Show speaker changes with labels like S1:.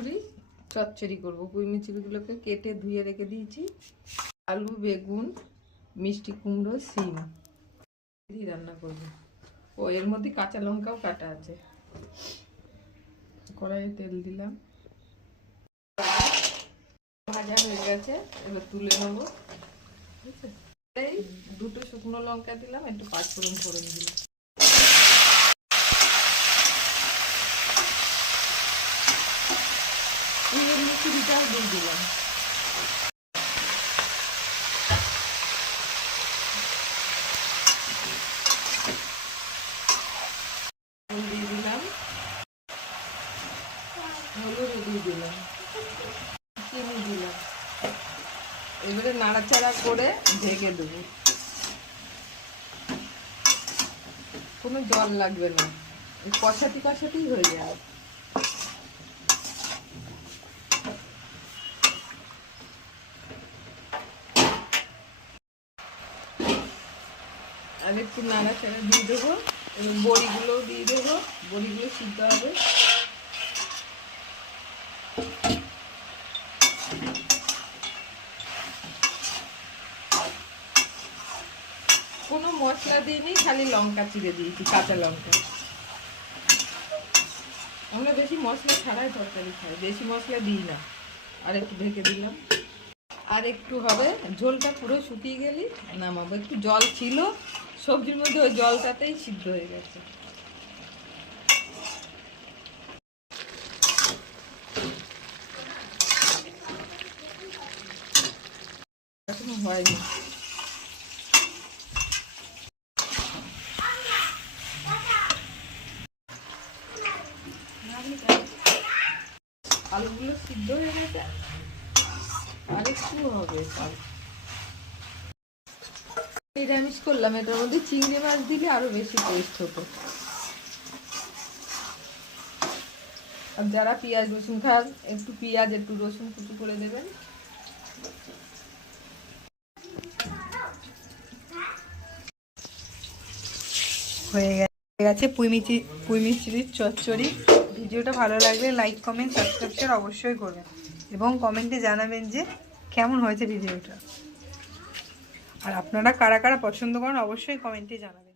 S1: মিচুরি চচ্চড়ি করব। পুঁই মিচুরিগুলোকে কেটে ধুয়ে রেখে দিয়েছি। আলু, বেগুন, মিষ্টি কুমড়ো, সিম। দিয়ে রান্না করব। ও, এর মধ্যে কাঁচা লঙ্কাও কাটা আছে। কড়াইয়ে তেল দিলাম। ভাজা হয়ে গেছে, এবার তুলে নেব। ঠিক আছে এই দুটো শুকনো লঙ্কা দিলাম, একটু পাঁচফোড়ন ফোড়ন দিলাম। মিষ্টিটাও দিয়ে দিলাম। দিয়ে দিলাম। হলুদ দিলাম। এবারে নাড়াচাড়া করে ঢেকে দেবো। কোনো জল লাগবে না। কষাতি কষাতেই হয়ে যাবে। আর একটু নাড়াচাড়া দিয়ে দেবো এবং বড়িগুলোও দিয়ে দেবো। বড়িগুলো সিদ্ধ হবে। কোনো মশলা দিইনি খালি লঙ্কা চিড়ে দিয়েছি, কাঁচা লঙ্কা। আমরা বেশি মশলা ছাড়াই তরকারি খাই, বেশি মশলা দিই না। আর একটু ঢেকে দিলাম। আর একটু হবে, ঝোলটা পুরো শুকিয়ে গেলি, নামাবো। একটু জল ছিল, সবজির মধ্যে ওই জলটাতেই সিদ্ধ হয়ে গেছে। হয়নি। আলুগুলো সিদ্ধ হয়ে গেছে। আর একটু হবে নিরামিষ করলাম, এটার মধ্যে চিংড়ি মাছ দিলে আরও বেশি টেস্ট হতো। আর যারা পেঁয়াজ, রসুন খান, একটু পেঁয়াজ, একটু রসুন কুচু করে দেবেন।
S2: হয়ে গেছে পুঁই মিচি পুঁই মিচিরির চচ্চড়ি। ভিডিওটা ভালো লাগলে লাইক কমেন্ট অবশ্যই করবেন। এবং কমেন্টে জানাবেন যে কেমন হয়েছে ভিডিওটা। আর আপনারা কারা কারা পছন্দ করেন অবশ্যই কমেন্টে জানাবেন।